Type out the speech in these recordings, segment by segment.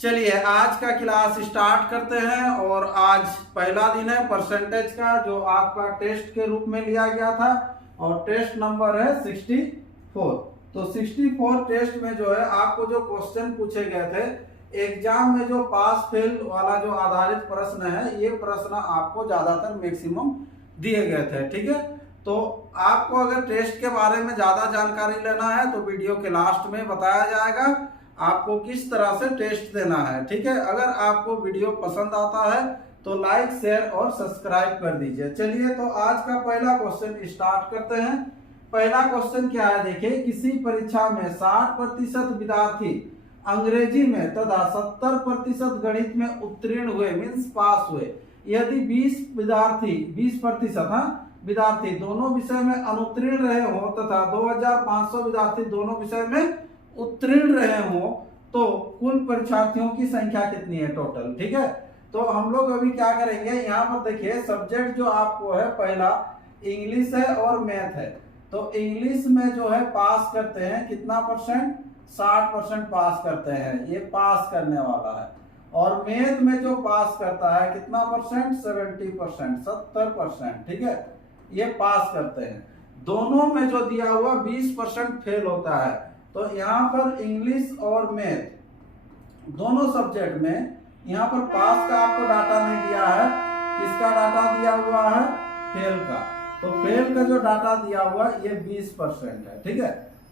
चलिए आज का क्लास स्टार्ट करते हैं। और आज पहला दिन है परसेंटेज का, जो आपका टेस्ट के रूप में लिया गया था और टेस्ट नंबर है 64। तो 64 टेस्ट में जो है आपको जो क्वेश्चन पूछे गए थे एग्जाम में, जो पास फेल वाला जो आधारित प्रश्न है, ये प्रश्न आपको ज्यादातर मैक्सिमम दिए गए थे। ठीक है, तो आपको अगर टेस्ट के बारे में ज्यादा जानकारी लेना है तो वीडियो के लास्ट में बताया जाएगा आपको किस तरह से टेस्ट देना है। ठीक है, अगर आपको वीडियो पसंद आता है तो लाइक शेयर और सब्सक्राइब कर दीजिए। चलिए तो आज का पहला क्वेश्चन स्टार्ट करते हैं। पहला क्वेश्चन क्या है, देखिए, किसी परीक्षा में 60% विद्यार्थी अंग्रेजी में तथा 70% गणित में उत्तीर्ण हुए, मीन्स पास हुए। यदि 20% विद्यार्थी दोनों विषय में अनुत्तीर्ण रहे हो तथा 2500 विद्यार्थी दोनों विषय में उत्तीर्ण रहे हो तो कुल परीक्षार्थियों की संख्या कितनी है टोटल। ठीक है, तो हम लोग अभी क्या करेंगे, यहाँ पर देखिए सब्जेक्ट जो आपको है पहला इंग्लिश है और मैथ है। तो इंग्लिश में जो है पास करते हैं कितना परसेंट, 60% पास करते हैं, ये पास करने वाला है। और मैथ में जो पास करता है कितना परसेंट, 70%, 70%। ठीक है, ये पास करते हैं। दोनों में जो दिया हुआ 20% फेल होता है। तो यहाँ पर इंग्लिश और मैथ दोनों सब्जेक्ट में यहाँ पर पास का आपको डाटा नहीं दिया है, किसका डाटा दिया हुआ है, फेल का। तो फेल का जो डाटा दिया हुआ ये 20% है। ठीक है,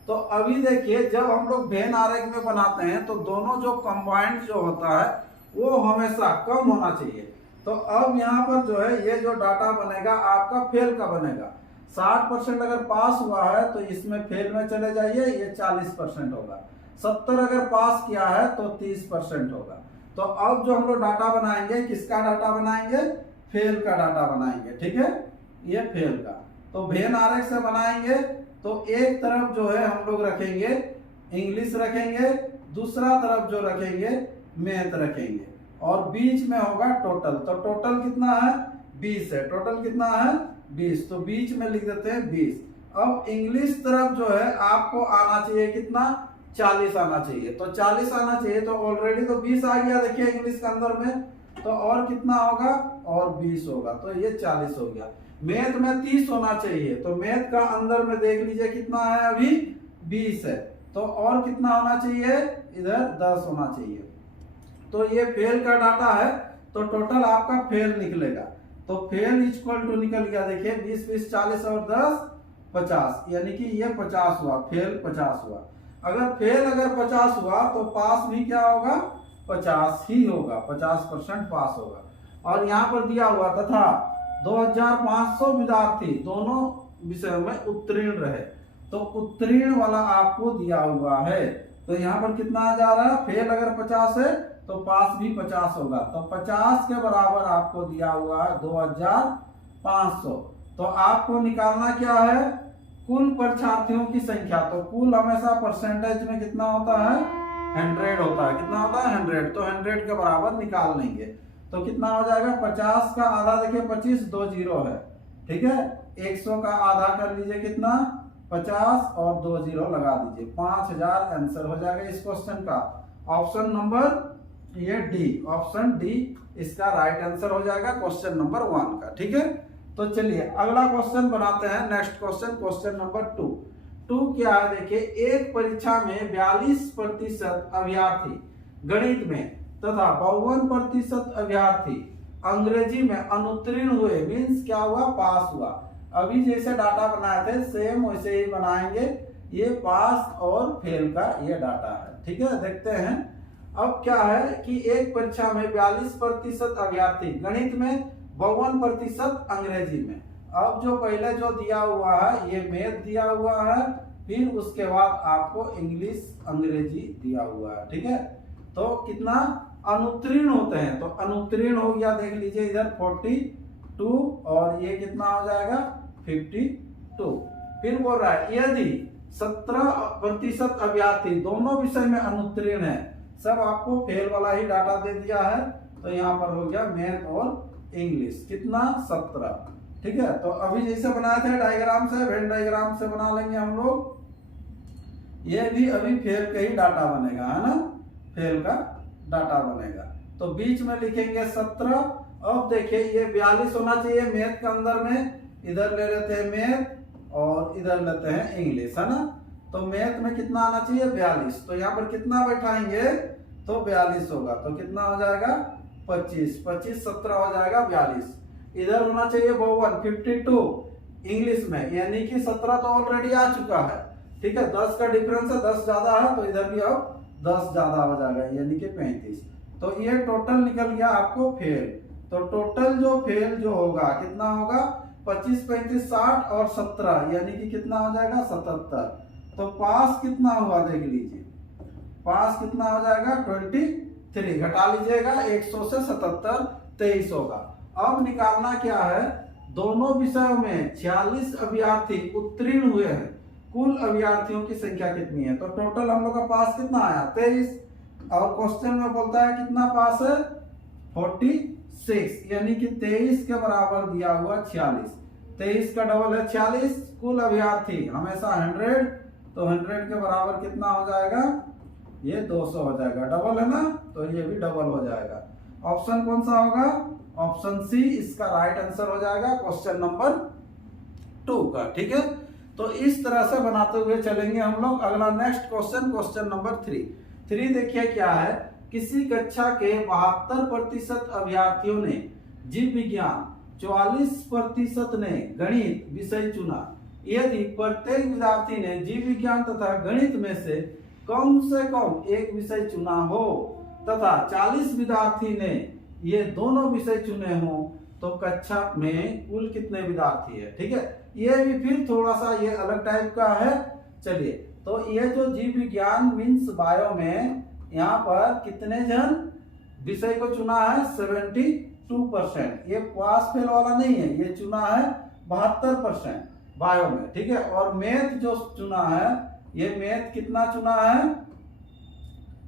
तो अभी देखिए जब हम लोग वेन आरेख में बनाते हैं तो दोनों जो कंबाइंड जो होता है वो हमेशा कम होना चाहिए। तो अब यहाँ पर जो है ये जो डाटा बनेगा आपका फेल का बनेगा। 60% अगर पास हुआ है तो इसमें फेल में चले जाइए, ये 40% होगा। 70 अगर पास किया है तो 30% होगा। तो अब जो हम लोग डाटा बनाएंगे, किसका डाटा बनाएंगे, फेल का डाटा बनाएंगे। ठीक है, ये फेल का। तो वेन आरेख से बनाएंगे तो एक तरफ जो है हम लोग रखेंगे इंग्लिश रखेंगे, दूसरा तरफ जो रखेंगे मैथ रखेंगे, और बीच में होगा टोटल। तो टोटल कितना है, 20 है। टोटल कितना है, 20। तो बीच में लिख देते हैं 20। अब इंग्लिश तरफ जो है आपको आना चाहिए कितना, 40 आना चाहिए। तो 40 आना चाहिए, तो ऑलरेडी तो 20 आ गया देखिए इंग्लिश के अंदर में। तो और कितना होगा, और 20 होगा, तो ये 40 हो गया। मैथ में 30 होना चाहिए, तो मैथ का अंदर में देख लीजिए कितना है, अभी 20 है। तो और कितना होना चाहिए, इधर 10 होना चाहिए। तो ये फेल का डाटा है, तो टोटल आपका फेल निकलेगा। तो फेल इक्वल टू निकल गया, देखिए 20 20 40 और 10 50, यानी कि ये 50 हुआ, फेल 50 हुआ। अगर फेल 50 हुआ तो पास भी क्या होगा, 50 ही होगा, 50% पास होगा। और यहाँ पर दिया हुआ तथा 2500 विद्यार्थी दोनों विषयों में उत्तीर्ण रहे, तो उत्तीर्ण वाला आपको दिया हुआ है। तो यहाँ पर कितना जा रहा है, फेल अगर 50 है तो पास भी 50 होगा। तो 50 के बराबर आपको दिया हुआ है 2500। तो आपको निकालना क्या है, कुल परीक्षार्थियों की संख्या। तो कुल हमेशा परसेंटेज में कितना होता है, 100 होता है। कितना होता है, 100। तो 100 के बराबर निकाल लेंगे तो कितना हो जाएगा, 50 का आधा देखिए 25, 2 0 है। ठीक है, 100 का आधा कर लीजिए कितना, 50 और 2 0 लगा दीजिए, 5000 आंसर हो जाएगा इस क्वेश्चन का। ऑप्शन नंबर ये डी, ऑप्शन डी इसका राइट आंसर हो जाएगा क्वेश्चन नंबर 1 का। ठीक है, तो चलिए अगला क्वेश्चन बनाते हैं। नेक्स्ट क्वेश्चन, क्वेश्चन नंबर 2 क्या है, देखिए, एक परीक्षा में 42% अभ्यर्थी गणित में तथा 52% अभ्यर्थी अंग्रेजी में अनुत्तीर्ण हुए, मीन्स क्या हुआ, पास हुआ। अभी जैसे डाटा बनाए थे सेम वैसे ही बनाएंगे। ये पास और फेल का ये डाटा है। ठीक है, देखते हैं। अब क्या है कि एक परीक्षा में 42% अभ्यर्थी गणित में, 52% अंग्रेजी में। अब जो पहले जो दिया हुआ है ये मैथ दिया हुआ है, फिर उसके बाद आपको इंग्लिश अंग्रेजी दिया हुआ है। ठीक है, तो कितना अनुत्तीर्ण होते हैं, तो अनुत्तीर्ण हो गया, देख लीजिए इधर 42 और ये कितना हो जाएगा 52। फिर बोल रहा है यदि 17% अभ्यर्थी दोनों विषय में अनुत्तीर्ण है, सब आपको फेल वाला ही डाटा दे दिया है। तो यहाँ पर हो गया मैथ और इंग्लिश, कितना 17। ठीक है, तो अभी जैसे बनाए थे डायग्राम से, वेन डायग्राम से बना लेंगे हम लोग। ये भी अभी फेल का ही डाटा बनेगा, है ना, फेल का डाटा बनेगा। तो बीच में लिखेंगे 17। अब देखिए ये 42 होना चाहिए मैथ के अंदर में, इधर ले लेते हैं मैथ और इधर लेते हैं इंग्लिश, है ना। तो मैथ में कितना आना चाहिए 42, तो यहाँ पर कितना बैठाएंगे तो 42 होगा, तो कितना हो जाएगा 25, 25 17 हो जाएगा 42। इधर होना चाहिए 52 इंग्लिश में, यानी कि 17 तो ऑलरेडी आ चुका है, ठीक है, 10 का डिफरेंस है, 10 ज्यादा है तो इधर भी अब 10 ज्यादा हो जाएगा, यानी कि 35। तो ये टोटल निकल गया आपको फेल। तो टोटल जो फेल जो होगा कितना होगा 25 35 60 और 17, यानी कि कितना हो जाएगा 77। तो पास कितना हुआ देख लीजिए, पास कितना हो जाएगा 23, घटा लीजिएगा 100 से 77 23 होगा। अब निकालना क्या है, दोनों विषयों में 46 अभ्यर्थी उत्तीर्ण हुए हैं, कुल अभ्यर्थियों की संख्या कितनी है। तो टोटल हम लोग का पास कितना आया 23, और क्वेश्चन में बोलता है कितना पास है 46, यानी कि 23 के बराबर दिया हुआ 46, 23 का डबल है 46, कुल अभ्यर्थी हमेशा 100, तो 100 के बराबर कितना हो जाएगा ये 200 हो जाएगा, डबल है ना, तो ये भी डबल हो जाएगा। ऑप्शन कौन सा होगा, ऑप्शन सी इसका राइट आंसर हो जाएगा क्वेश्चन नंबर 2 का, ठीक है। तो इस तरह से बनाते हुए चलेंगे हम लोग। अगला नेक्स्ट क्वेश्चन, क्वेश्चन नंबर 3 देखिए क्या है, किसी कक्षा के 72% अभ्यर्थियों ने जीव विज्ञान, 44% ने गणित विषय चुना। यदि प्रत्येक विद्यार्थी ने जीव विज्ञान तथा गणित में से कम एक विषय चुना हो तथा 40 विद्यार्थी ने ये दोनों विषय चुने हो, तो कक्षा में कुल कितने विद्यार्थी है, ठीक है। ये भी फिर थोड़ा सा ये अलग टाइप का है। चलिए, तो ये जो जीव विज्ञान मीन्स बायो में यहाँ पर कितने जन विषय को चुना है 72%, ये पास फेल वाला नहीं है, ये चुना है 72% बायो में, ठीक है। और मैथ जो चुना है, ये मैथ कितना चुना है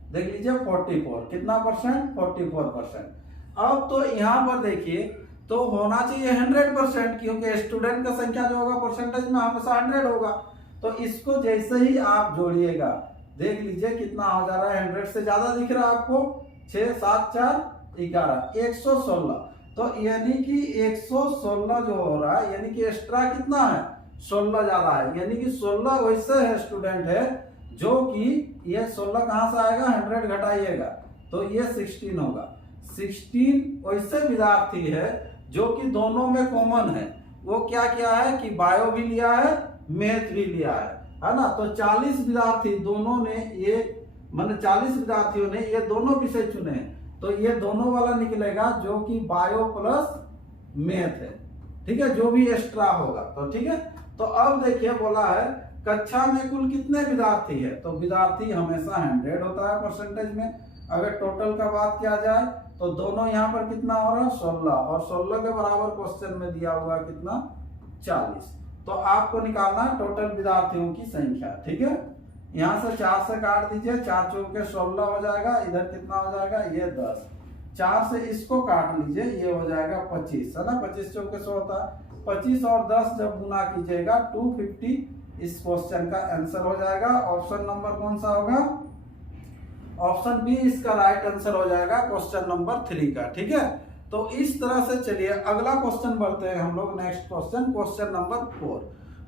देख लीजिए 44, कितना परसेंट 44%। अब तो यहाँ पर देखिए, तो होना चाहिए 100%, क्योंकि स्टूडेंट का संख्या जो होगा परसेंटेज में हमेशा 100 होगा। तो इसको जैसे ही आप जोड़िएगा, देख लीजिए कितना हो जा रहा है, 100 से ज्यादा दिख रहा है आपको, 6 7 4 11 116। तो यानी कि 116 जो हो रहा है, यानी कि एक्स्ट्रा कितना है 16 ज्यादा है, यानी कि 16 वैसे है स्टूडेंट है जो कि ये 16 कहां से आएगा 100 घटाइएगा तो ये 16 होगा। 16 वैसे विद्यार्थी है जो कि दोनों में कॉमन है, वो क्या किया है कि बायो भी लिया है मैथ भी लिया है ना। तो 40 विद्यार्थी दोनों ने ये मान 40 विद्यार्थियों ने ये दोनों विषय चुने हैं, तो ये दोनों वाला निकलेगा जो कि बायो प्लस मैथ है, ठीक है, जो भी एक्स्ट्रा होगा। तो ठीक है, तो अब देखिए बोला है कक्षा में कुल कितने विद्यार्थी है, तो विद्यार्थी हमेशा 100 होता है परसेंटेज में। अगर टोटल का बात किया जाए तो दोनों यहाँ पर कितना हो रहा है 16, और 16 के बराबर क्वेश्चन में दिया हुआ कितना 40। तो आपको निकालना टोटल विद्यार्थियों की संख्या, ठीक है। यहाँ से 4 से काट दीजिए, 4 चौके 16 हो जाएगा, इधर कितना हो जाएगा ये 10, 4 से इसको काट लीजिए, ये हो जाएगा 25, है ना, 25 चौके 100 होता है, 25 और 10 जब गुना कीजिएगा 250 इस क्वेश्चन का आंसर हो जाएगा। ऑप्शन नंबर कौन सा होगा, ऑप्शन बी इसका राइट आंसर हो जाएगा क्वेश्चन नंबर 3 का, ठीक है। तो इस तरह से चलिए अगला क्वेश्चन बढ़ते हैं हम लोग, नेक्स्ट क्वेश्चन, क्वेश्चन नंबर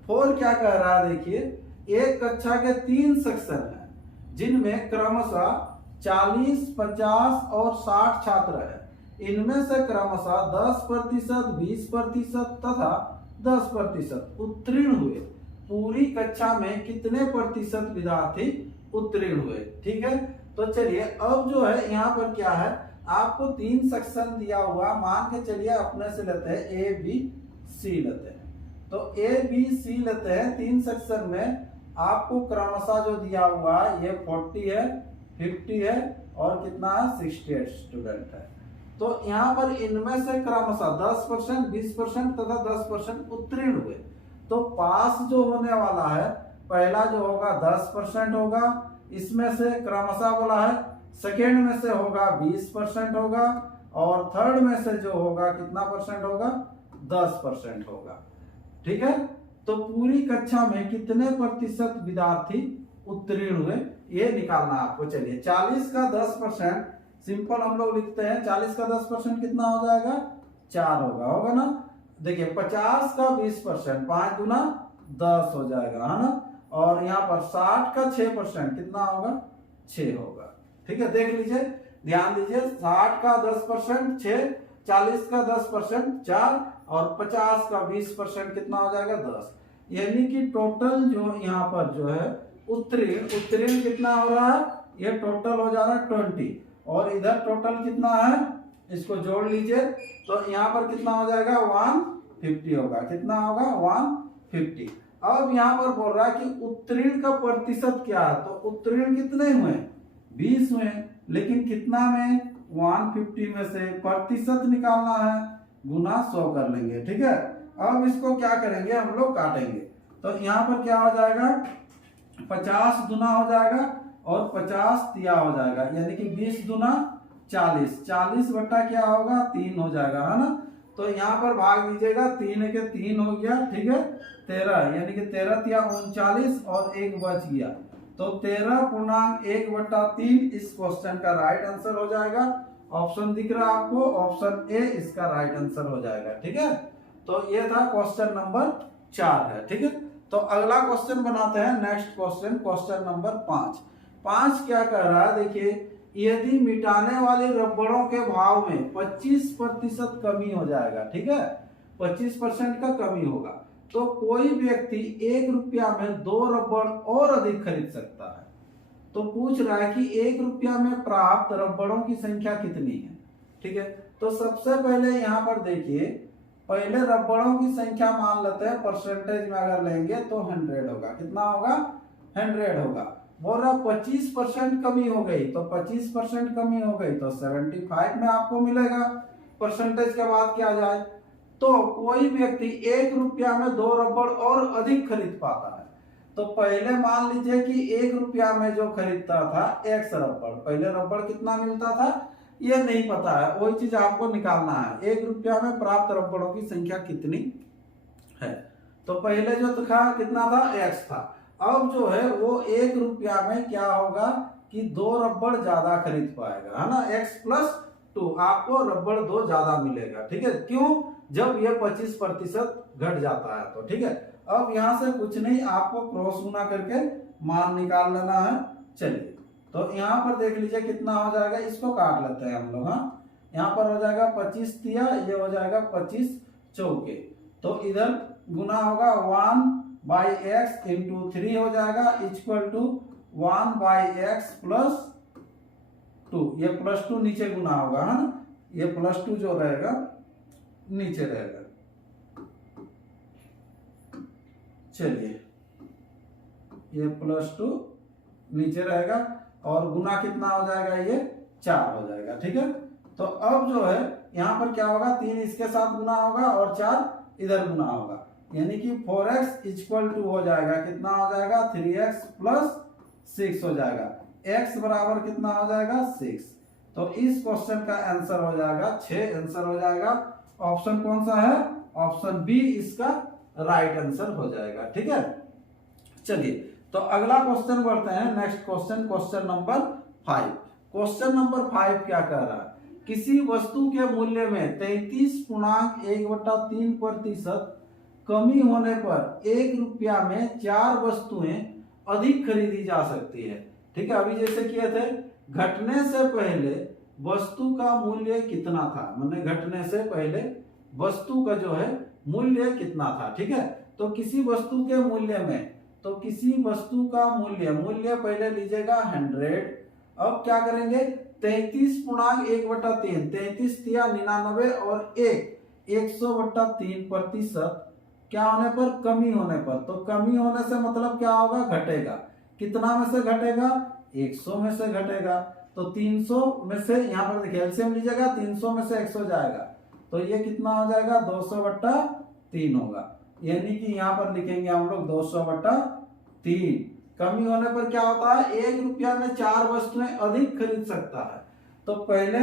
4 क्या कह रहा है देखिए, एक कक्षा के 3 सेक्शन हैं जिनमें क्रमशः 40, 50 और 60 छात्र हैं। इनमें से क्रमशः 10%, 20% तथा 10% उत्तीर्ण हुए। पूरी कक्षा में कितने प्रतिशत विद्यार्थी उत्तीर्ण हुए, ठीक है। तो चलिए अब जो है यहाँ पर क्या है, आपको 3 सेक्शन दिया हुआ, मान के चलिए अपने से लेते हैं ए बी सी लेते हैं, तो ए बी सी लेते हैं 3 सेक्शन में, आपको क्रमशः जो दिया हुआ है ये 40 है, 50 है और कितना है 68 स्टूडेंट है। तो यहाँ पर इनमें से क्रमशः 10%, 20% तथा 10% उत्तीर्ण हुए। तो पास जो होने वाला है पहला जो होगा 10% होगा, इसमें से क्रमशः बोला है सेकेंड में से होगा 20% होगा, और थर्ड में से जो होगा कितना परसेंट होगा 10% होगा, ठीक है। तो पूरी कक्षा में कितने प्रतिशत विद्यार्थी उत्तीर्ण हुए ये निकालना आपको। चलिए 40 का 10% सिंपल हम लोग लिखते हैं 40 का 10% कितना हो जाएगा 4 होगा ना। देखिए 50 का 20% 5 गुना 10 हो जाएगा है ना। और यहाँ पर 60 का 6% कितना होगा 6 होगा। ठीक है, देख लीजिए, ध्यान दीजिए, 60 का 10% 6, 40 का 10% 4 और 50 का 20% कितना हो जाएगा 10। यानी कि टोटल जो यहाँ पर जो है उत्तीर्ण कितना हो रहा है, ये टोटल हो जा रहा है 20 और इधर टोटल कितना है इसको जोड़ लीजिए तो यहाँ पर कितना हो जाएगा 150 होगा। कितना होगा 150। अब यहाँ पर बोल रहा है कि उत्तीर्ण का प्रतिशत क्या है, तो उत्तीर्ण कितने हुए 20 हुए, लेकिन कितना में 150 में से प्रतिशत निकालना है, गुना 100 कर लेंगे। ठीक है, अब इसको क्या करेंगे हम लोग काटेंगे, तो यहाँ पर क्या हो जाएगा 50 दुना हो जाएगा और 50 तिया हो जाएगा, यानी कि 20 दुना 40, 40 बट्टा क्या होगा 3 हो जाएगा है ना। तो यहाँ पर भाग दीजिएगा, 3 के 3 हो गया, ठीक है 13, यानी कि 13 तिया 39 और 1 बच गया, तो 13.1/3 इस क्वेश्चन का राइट आंसर हो जाएगा। ऑप्शन दिख रहा है आपको, ऑप्शन ए इसका राइट आंसर हो जाएगा। ठीक है, तो ये था क्वेश्चन नंबर 4 है। ठीक है, तो अगला क्वेश्चन बनाते हैं, नेक्स्ट क्वेश्चन, क्वेश्चन नंबर 5 क्या कह रहा है, देखिए, यदि मिटाने वाली रबड़ों के भाव में 25% कमी हो जाएगा, ठीक है 25% का कमी होगा, तो कोई व्यक्ति 1 रुपया में 2 रबड़ और अधिक खरीद सकता है। तो पूछ रहा है कि 1 रुपया में प्राप्त रबड़ों की संख्या कितनी है। ठीक है, तो सबसे पहले यहाँ पर देखिए, पहले रबड़ों की संख्या मान लेते हैं, परसेंटेज में अगर लेंगे तो 100 होगा। कितना होगा 100 होगा। बोल रहा 25% कमी हो गई, तो 25% कमी हो गई तो 75 में आपको मिलेगा। परसेंटेज के बाद क्या जाए, तो कोई व्यक्ति 1 रुपया में 2 रबड़ और अधिक खरीद पाता है। तो पहले मान लीजिए कि 1 रुपया में जो खरीदता था x रबड़, पहले रबड़ कितना मिलता था ये नहीं पता है, वही चीज आपको निकालना है। 1 रुपया में प्राप्त रबड़ों की संख्या कितनी है, तो पहले जो था कितना था x था, अब जो है वो 1 रुपया में क्या होगा कि 2 रबड़ ज्यादा खरीद पाएगा, है ना, x+2 आपको रबड़ 2 ज्यादा मिलेगा। ठीक है, क्यों, जब ये 25% घट जाता है तो। ठीक है, अब यहां से कुछ नहीं, आपको क्रॉस गुना करके मान निकाल लेना है। चलिए, तो यहाँ पर देख लीजिए कितना हो जाएगा, इसको काट लेते हैं हम लोग। हाँ, यहाँ पर हो जाएगा 25 तिया, ये हो जाएगा 25 चौके, तो इधर गुना होगा 1/x × 3 हो जाएगा इक्वल टू 1/x + 2, ये +2 नीचे गुना होगा, है ना, ये +2 जो रहेगा नीचे रहेगा। चलिए, ये +2 नीचे रहेगा और गुना कितना हो जाएगा, ये 4 हो जाएगा। ठीक है, तो अब जो है यहाँ पर क्या होगा, 3 इसके साथ गुना होगा और 4 इधर गुना होगा, यानी कि 4x = 2 हो जाएगा। कितना हो जाएगा 3x + 6 हो जाएगा, x बराबर कितना हो जाएगा 6। तो इस क्वेश्चन का आंसर हो जाएगा 6 आंसर हो जाएगा। ऑप्शन कौन सा है, ऑप्शन बी इसका राइट आंसर हो जाएगा। ठीक है, चलिए, तो अगला क्वेश्चन बढ़ते हैं, next question, question number 5। Question number 5 क्या कह रहा है, किसी वस्तु के मूल्य में 33.1/3% कमी होने पर 1 रुपया में 4 वस्तुएं अधिक खरीदी जा सकती है। ठीक है, अभी जैसे किए थे, घटने से पहले वस्तु का मूल्य कितना था, मतलब घटने से पहले वस्तु का जो है मूल्य कितना था। ठीक है, तो किसी वस्तु के मूल्य में, तो किसी वस्तु का मूल्य पहले लीजिएगा 100। अब क्या करेंगे, 33.1/3, 33 तिया 99 और 100/3% क्या होने पर, कमी होने पर। तो कमी होने से मतलब क्या होगा, घटेगा। कितना में से घटेगा, 100 में से घटेगा। तो 300 में से, यहाँ पर देखिए एलसीएम लीजिएगा, 300 में से 100 जाएगा, तो ये कितना हो जाएगा 200/3 होगा, यानी कि यहाँ पर लिखेंगे हम लोग 200/3। कमी होने पर क्या होता है, 1 रुपया में 4 वस्तुएं अधिक खरीद सकता है। तो पहले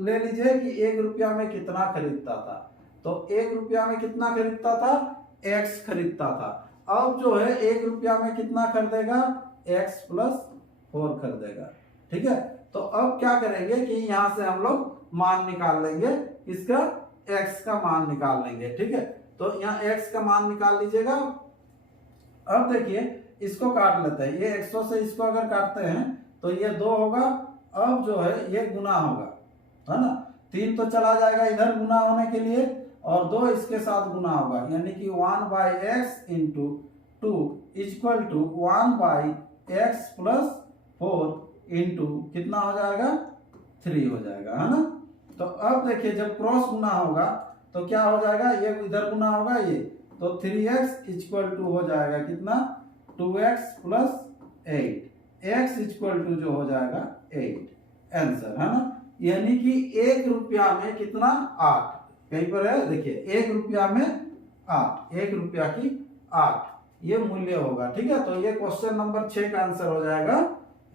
ले लीजिए कि 1 रुपया में कितना खरीदता था, तो 1 रुपया में कितना खरीदता था, x खरीदता था। अब जो है 1 रुपया में कितना खरीदेगा, x + 4 खरीदेगा। ठीक है, तो अब क्या करेंगे कि यहाँ से हम लोग मान निकाल लेंगे, इसका x का मान निकाल लेंगे। ठीक है, तो यहाँ x का मान निकाल लीजिएगा। अब देखिए इसको काट लेते हैं, ये 100 से इसको अगर काटते हैं तो ये 2 होगा, अब जो है ये गुना होगा, है ना। 3 तो चला जाएगा इधर गुना होने के लिए, और 2 इसके साथ गुना होगा, यानी कि 1/x into 2 equal to 1/x plus 4 into कितना हो जाएगा 3 हो जाएगा, है ना। तो अब देखिए जब क्रॉस गुना होगा तो क्या हो जाएगा, ये इधर गुना होगा ये, तो 3x इक्वल टू हो जाएगा कितना 2x plus 8, x equal to जो हो जाएगा 8 आंसर, है ना। यानी कि 1 रुपया में कितना 8, कहीं पर है देखिए 1 रुपया में 8, 1 रुपया की 8 ये मूल्य होगा। ठीक है, तो ये क्वेश्चन नंबर 6 का आंसर हो जाएगा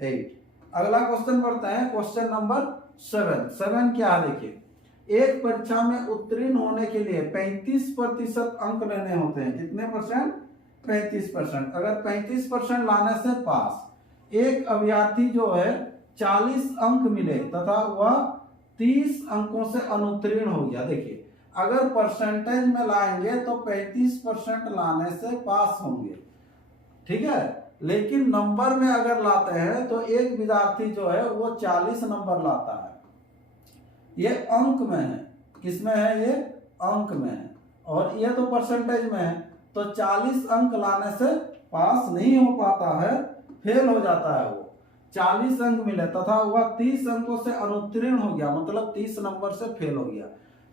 8। अगला क्वेश्चन बढ़ता है, क्वेश्चन नंबर 7 क्या है देखिए, एक परीक्षा में उत्तीर्ण होने के लिए 35% अंक लेने होते हैं, कितने परसेंट 35%। अगर 35% लाने से पास एक अभ्यर्थी जो है 40 अंक मिले तथा वह 30 अंकों से अनुत्तीर्ण हो गया। देखिए अगर परसेंटेज में लाएंगे तो 35% लाने से पास होंगे, ठीक है, लेकिन नंबर में अगर लाते हैं तो एक विद्यार्थी जो है वो 40 नंबर लाता है, ये अंक में है, किसमें है ये अंक में है, और ये तो परसेंटेज में है, तो 40 अंक लाने से पास नहीं हो पाता है, फेल हो जाता है वो। 40 अंक मिले तथा वह 30 अंकों से अनुत्तीर्ण हो गया, मतलब 30 नंबर से फेल हो गया।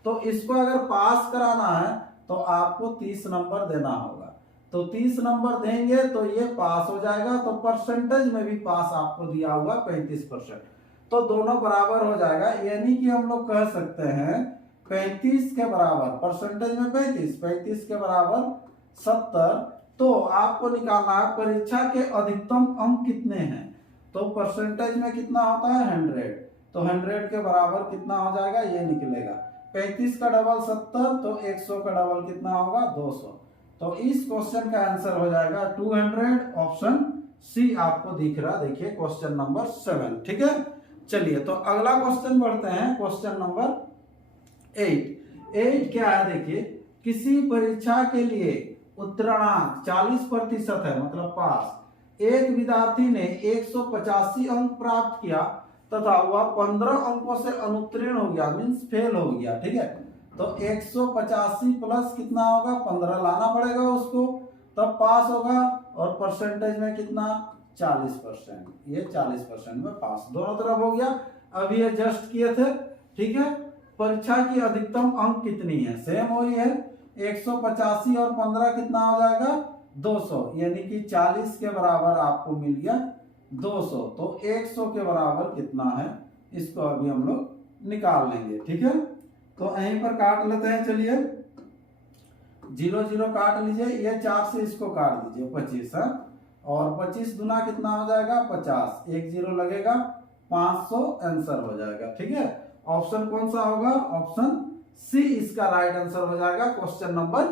तो इसको अगर पास कराना है तो आपको 30 नंबर देना होगा, तो 30 नंबर देंगे तो ये पास हो जाएगा। तो परसेंटेज में भी पास आपको दिया हुआ 35%, तो दोनों बराबर हो जाएगा। यानी कि हम लोग कह सकते हैं 35 के बराबर, परसेंटेज में 35 के बराबर 70। तो आपको निकालना है परीक्षा के अधिकतम अंक कितने हैं, तो परसेंटेज में कितना होता है 100, तो 100 के बराबर कितना हो जाएगा ये निकलेगा। 35 का डबल 70, तो 100 का डबल कितना होगा 200। तो इस क्वेश्चन का आंसर हो जाएगा 200, ऑप्शन सी आपको दिख रहा, देखिए क्वेश्चन नंबर 7। ठीक है, चलिए तो अगला क्वेश्चन बढ़ते हैं, क्वेश्चन नंबर 8 क्या है देखिए, किसी परीक्षा के लिए उत्तीर्णांक 40% है, मतलब पास। एक विद्यार्थी ने 185 अंक प्राप्त किया तथा वह 15 अंकों से अनुत्तीर्ण हो गया, मींस फेल हो गया। ठीक है, तो 185 प्लस कितना होगा 15 लाना पड़ेगा उसको, तब पास होगा, और परसेंटेज में कितना 40%, ये 40% में पास, दोनों तरफ हो गया। अभी ये जस्ट किए थे। ठीक है, परीक्षा की अधिकतम अंक कितनी है, सेम वही है, 185 और 15 कितना हो जाएगा 200, यानी कि 40 के बराबर आपको मिल गया 200। तो 100 के बराबर कितना है, इसको अभी हम लोग निकाल लेंगे। ठीक है, तो यहीं पर काट लेते हैं, चलिए 0 काट लीजिए, ये 4 से इसको काट दीजिए 25 है, और 25 गुना कितना हो जाएगा 50, 1 0 लगेगा 500 आंसर हो जाएगा। ठीक है, ऑप्शन कौन सा होगा, ऑप्शन सी इसका राइट आंसर हो जाएगा क्वेश्चन नंबर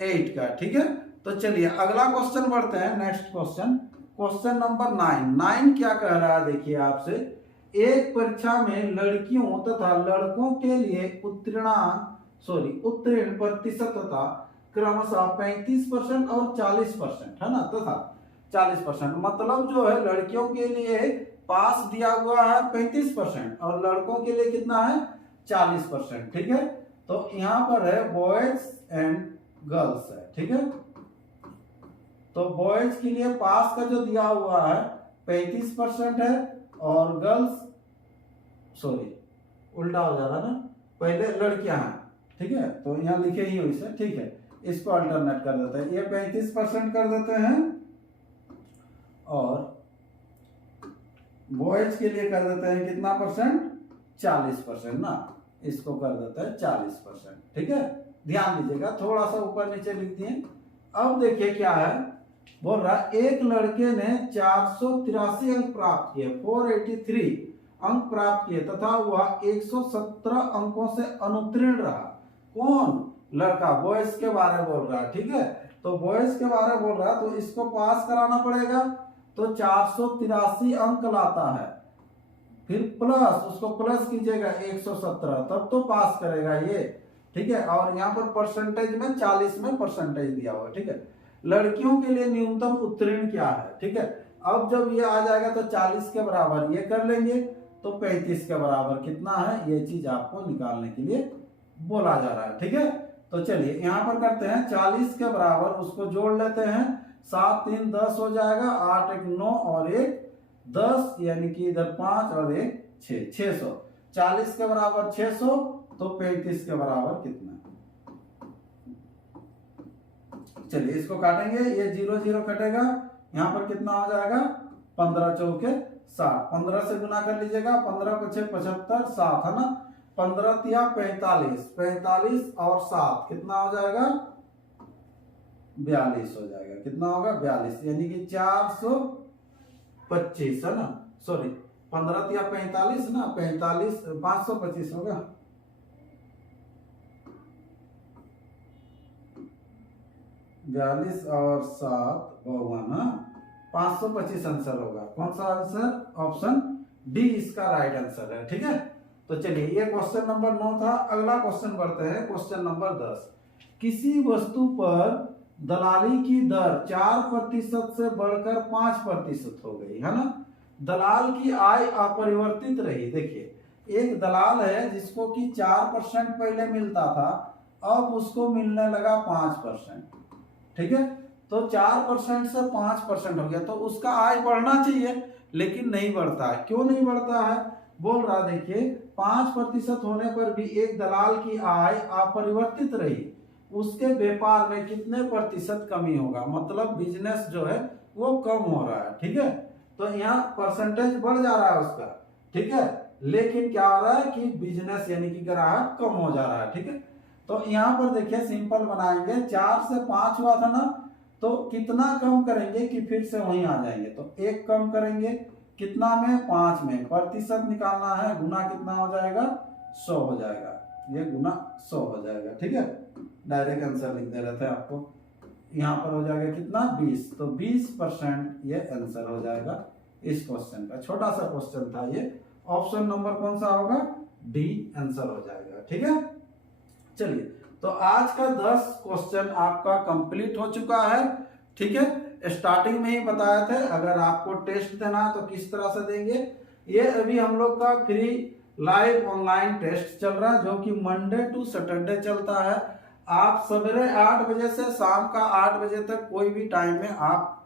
8 का। ठीक है, तो चलिए अगला क्वेश्चन बढ़ते हैं, नेक्स्ट क्वेश्चन, क्वेश्चन नंबर 9 क्या कह रहा है देखिए आपसे, एक परीक्षा में लड़कियों तथा लड़कों के लिए उत्तीर्ण प्रतिशतता क्रमशः 35% और 40% है ना, तथा 40%, मतलब जो है लड़कियों के लिए पास दिया हुआ है 35% और लड़कों के लिए कितना है 40%। ठीक है, तो यहाँ पर है बॉयज एंड गर्ल्स है। ठीक है, तो बॉयज के लिए पास का जो दिया हुआ है 35% है, और गर्ल्स उल्टा हो जा रहा ना, पहले लड़कियां हैं। ठीक है, तो यहाँ लिखे ही हो इसे। ठीक है, इसको अल्टरनेट कर देते हैं, ये 35% कर देते हैं, और बॉयज के लिए कर देते हैं कितना परसेंट 40% ना, इसको कर देते हैं 40%। ठीक है, ध्यान दीजिएगा, थोड़ा सा ऊपर नीचे लिख दिए। अब देखिए क्या है, बोल रहा एक लड़के ने 483 अंक प्राप्त किए, 483 अंक प्राप्त किए तथा वह 117 अंकों से अनुत्तीर्ण रहा। कौन, लड़का, बॉयज के बारे में बोल रहा है। ठीक है, तो बॉयज के बारे में बोल रहा है, तो इसको पास कराना पड़ेगा, तो 483 अंक लाता है, फिर प्लस, उसको प्लस कीजिएगा 117, तब तो पास करेगा ये, ठीक है। और यहाँ पर परसेंटेज में 40 में परसेंटेज दिया हुआ है, ठीक है। लड़कियों के लिए न्यूनतम उत्तीर्ण क्या है, ठीक है। अब जब ये आ जाएगा तो 40 के बराबर ये कर लेंगे, तो 35 के बराबर कितना है, ये चीज आपको निकालने के लिए बोला जा रहा है, ठीक है। तो चलिए यहाँ पर करते हैं 40 के बराबर, उसको जोड़ लेते हैं, 7 3 10 हो जाएगा, 8 1 9 और 1 10, यानी कि इधर 5 और 1 6, 600। 40 के बराबर 600, तो 35 के बराबर कितना, चलिए इसको काटेंगे, ये 0 0 कटेगा, यहाँ पर कितना हो जाएगा, 15 चौके 60, 15 से गुना कर लीजिएगा, 15 को 6 75, 7 है ना, 15 तिया 45, 45 और 7 कितना हो जाएगा, 42 हो जाएगा, कितना होगा 42, यानी कि 425 है ना, सॉरी 15 तिया 45 ना, 45 525 होगा, 42 और 7 52 ना, 525 आंसर होगा। कौन सा आंसर, ऑप्शन डी इसका राइट आंसर है, ठीक है। तो चलिए ये क्वेश्चन नंबर 9 था। अगला क्वेश्चन बढ़ते हैं, क्वेश्चन नंबर 10। किसी वस्तु पर दलाली की दर 4% से बढ़कर 5% हो गई है ना, दलाल की आय अपरिवर्तित रही। देखिए एक दलाल है जिसको कि 4% पहले मिलता था, अब उसको मिलने लगा 5%, ठीक है। तो 4% से 5% हो गया, तो उसका आय बढ़ना चाहिए, लेकिन नहीं बढ़ता है। क्यों नहीं बढ़ता है, बोल रहा देखिए 5% होने पर भी एक दलाल की आय अपरिवर्तित रही, उसके व्यापार में कितने प्रतिशत कमी होगा, मतलब बिजनेस जो है वो कम हो रहा है, ठीक है। तो यहाँ परसेंटेज बढ़ जा रहा है उसका, ठीक है, लेकिन क्या हो रहा है कि बिजनेस यानी कि ग्राहक कम हो जा रहा है, ठीक है। तो यहाँ पर देखिए सिंपल बनाएंगे, 4 से 5 हुआ था ना, तो कितना कम करेंगे कि फिर से वहीं आ जाएंगे, तो 1 कम करेंगे, कितना में, 5 में, प्रतिशत निकालना है, गुना कितना हो जाएगा, 100 हो जाएगा, ये गुना 100 हो जाएगा, ठीक है। डायरेक्ट आंसर लिख दे रहे थे आपको, यहाँ पर हो जाएगा कितना, 20, तो 20% ये आंसर हो जाएगा इस क्वेश्चन का। छोटा सा क्वेश्चन था ये, ऑप्शन नंबर कौन सा होगा, डी आंसर हो जाएगा, ठीक है। चलिए तो आज का 10 क्वेश्चन आपका कंप्लीट हो चुका है, ठीक है। स्टार्टिंग में ही बताया थे अगर आपको टेस्ट देना है तो किस तरह से देंगे। ये अभी हम लोग का फ्री लाइव ऑनलाइन टेस्ट चल रहा है, जो कि मंडे टू सैटरडे चलता है। आप सवेरे 8 बजे से शाम का 8 बजे तक कोई भी टाइम में आप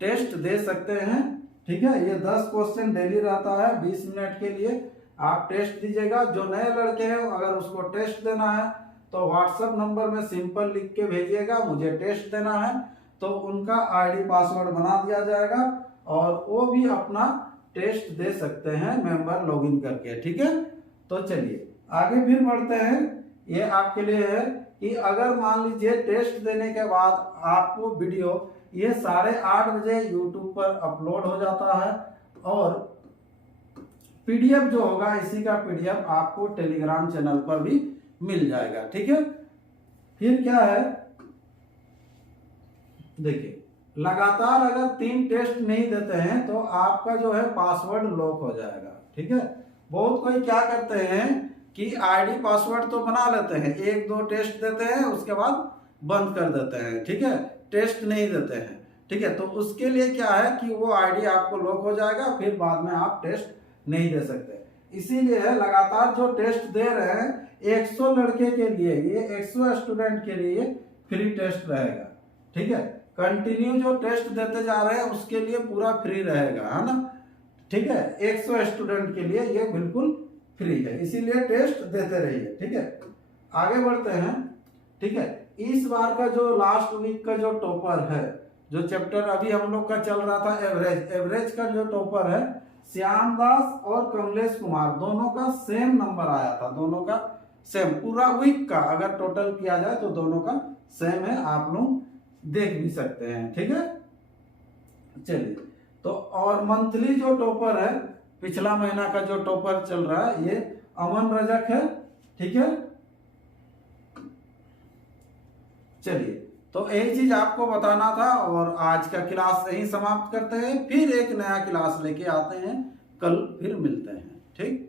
टेस्ट दे सकते हैं, ठीक है। ये 10 क्वेश्चन डेली रहता है, 20 मिनट के लिए आप टेस्ट दीजिएगा। जो नए लड़के हैं अगर उसको टेस्ट देना है तो व्हाट्सएप नंबर में सिंपल लिख के भेजिएगा, मुझे टेस्ट देना है, तो उनका आईडी पासवर्ड बना दिया जाएगा और वो भी अपना टेस्ट दे सकते हैं मेंबर लॉगिन करके, ठीक है। तो चलिए आगे फिर बढ़ते हैं। ये आपके लिए है कि अगर मान लीजिए टेस्ट देने के बाद आपको वीडियो ये 8:30 बजे यूट्यूब पर अपलोड हो जाता है, और पीडीएफ जो होगा इसी का पीडीएफ आपको टेलीग्राम चैनल पर भी मिल जाएगा, ठीक है। फिर क्या है, देखिए लगातार अगर 3 टेस्ट नहीं देते हैं तो आपका जो है पासवर्ड लॉक हो जाएगा, ठीक है। बहुत कोई क्या करते हैं कि आईडी पासवर्ड तो बना लेते हैं, 1-2 टेस्ट देते हैं उसके बाद बंद कर देते हैं, ठीक है, टेस्ट नहीं देते हैं, ठीक है। तो उसके लिए क्या है कि वो आईडी आपको लॉक हो जाएगा, फिर बाद में आप टेस्ट नहीं दे सकते। इसीलिए लगातार जो टेस्ट दे रहे हैं 100 लड़के के लिए, ये 100 स्टूडेंट के लिए फ्री टेस्ट रहेगा, ठीक है। कंटिन्यू जो टेस्ट देते जा रहे हैं उसके लिए पूरा फ्री रहेगा, है ना, ठीक है। 100 स्टूडेंट के लिए ये बिल्कुल फ्री है, इसीलिए टेस्ट देते रहिए, ठीक है। आगे बढ़ते हैं, ठीक है। इस बार का जो लास्ट वीक का जो टॉपर है, जो चैप्टर अभी हम लोग का चल रहा था एवरेज का जो टॉपर है श्याम दास और कमलेश कुमार, दोनों का सेम नंबर आया था, दोनों का सेम, पूरा वीक का अगर टोटल किया जाए तो दोनों का सेम है, आप लोग देख भी सकते हैं, ठीक है। चलिए तो और मंथली जो टॉपर है, पिछला महीना का जो टॉपर चल रहा है ये अमन रजक है, ठीक है। चलिए तो यही चीज आपको बताना था, और आज का क्लास यही समाप्त करते हैं, फिर एक नया क्लास लेके आते हैं, कल फिर मिलते हैं। ठीक।